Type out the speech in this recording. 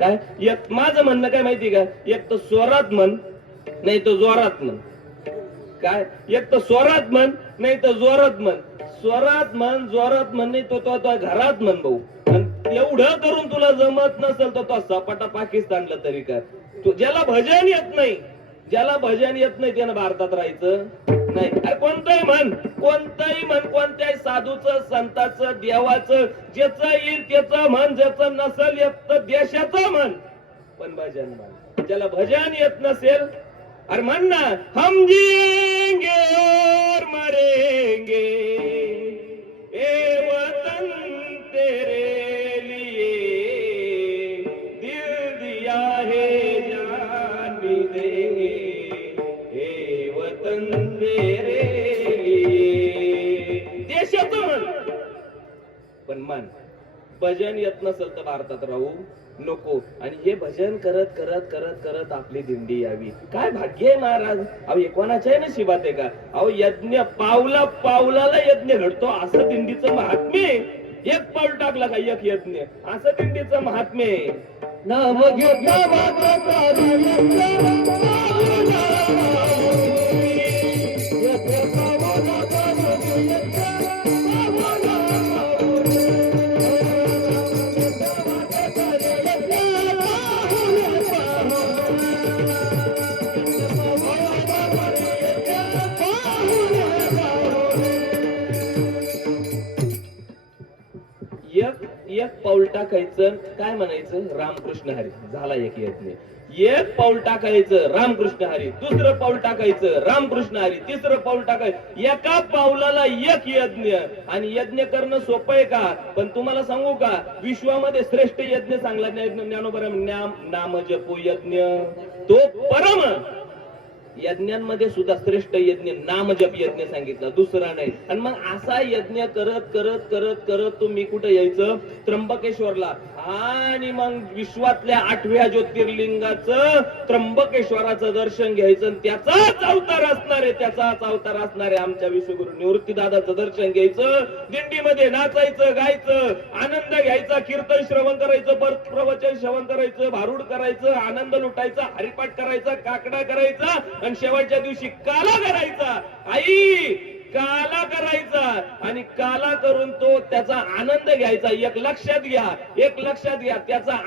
काय? एक माझं म्हणणं काय माहिती का? एक तर स्वरात म्हण नाही तर जोरात म्हण. काय? एक तर स्वरात म्हण नाही तर जोरात म्हण. स्वरात म्हण जोरात म्हण नाही तो तो घरात म्हण भाऊ. एवढं करून तुला जमत नसेल तर तो सपाटा पाकिस्तानला तरी कर. तू ज्याला भजन येत नाही ज्याला भजन येत नाही त्यानं भारतात राहायचं. नाही. अरे कोणतंही म्हण कोणतंही म्हण कोणत्याही साधूचं संताचं देवाचं ज्याचं येईल त्याचं म्हण ज्याचं नसेल येत देशाचं म्हण. पण भजन म्हण. ज्याला भजन येत नसेल अरे म्हण ना हम जिएंगे और मरेंगे. ए वतन तेरे देंगे. वतन तेरे पण मन. भजन येत नसेल तर भारतात राहू नको. आणि हे भजन करत करत करत करत आपली दिंडी यावी. काय भाग्य आहे महाराज? अहो हे कोणाच्या आहे आहे का? अहो यज्ञ पावला पावलाला यज्ञ घडतो. असं दिंडीचं महात्म्य आहे. एक पाऊल टाकला का? एक यज्ञ. असं दिंडीचं महात्म्य आहे. नाम घेता माता एक पाऊल टाकायचं काय म्हणायचं? रामकृष्ण हरी. झाला एक यज्ञ. एक पाऊल टाकायचं रामकृष्ण हरी. दुसरं पाऊल टाकायचं रामकृष्ण हरी. तिसरं पाऊल टाकायचं. एका पावलाला एक यज्ञ. आणि यज्ञ करणं सोपं आहे का? पण तुम्हाला सांगू का? विश्वामध्ये श्रेष्ठ यज्ञ चांगला ज्ञानोबर नाम नाम जपो यज्ञ. तो परम यज्ञांमध्ये सुद्धा श्रेष्ठ यज्ञ नामजप यज्ञ सांगितला दुसरा नाही. आणि मग असा यज्ञ करत करत करत करत तुम्ही कुठे यायचं? त्र्यंबकेश्वरला. आणि मग विश्वातल्या आठव्या ज्योतिर्लिंगाचं त्र्यंबकेश्वराचं दर्शन घ्यायचं आणि त्याचाच अवतार असणार आहे त्याचाच अवतार असणार आहे आमच्या विश्वगुरु निवृत्ती दादाचं दर्शन घ्यायचं दिंडीमध्ये नाचायचं गायचं आनंद घ्यायचा कीर्तन श्रवण करायचं प्रवचन श्रवण करायचं भारूड करायचं आनंद लुटायचा हरिपाठ करायचा काकडा करायचा आणि शेवटच्या दिवशी काला करायचा. आई काला करायचा आणि काला करून तो त्याचा आनंद घ्यायचा. एक लक्षात घ्या एक लक्षात घ्या त्याचा